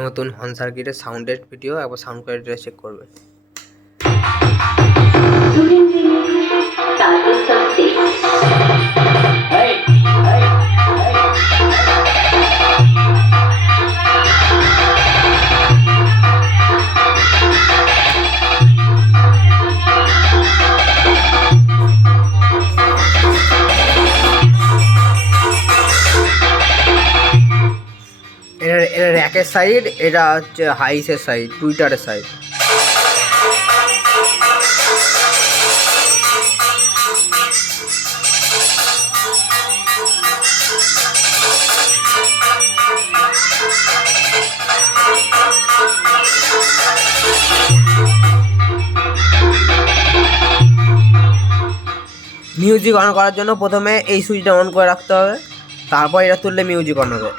নতুন হর্ন সার্কিটের সাউন্ডের ভিডিও, একবার সাউন্ড কোয়ালিটিটা চেক করবে। এটা র্যাকের সাইড, এটা হচ্ছে হাইসের সাইড, টুইটারের সাইড। মিউজিক অন করার জন্য প্রথমে এই সুইচটা অন করে রাখতে হবে, তারপর এটা তুললে মিউজিক অন হবে।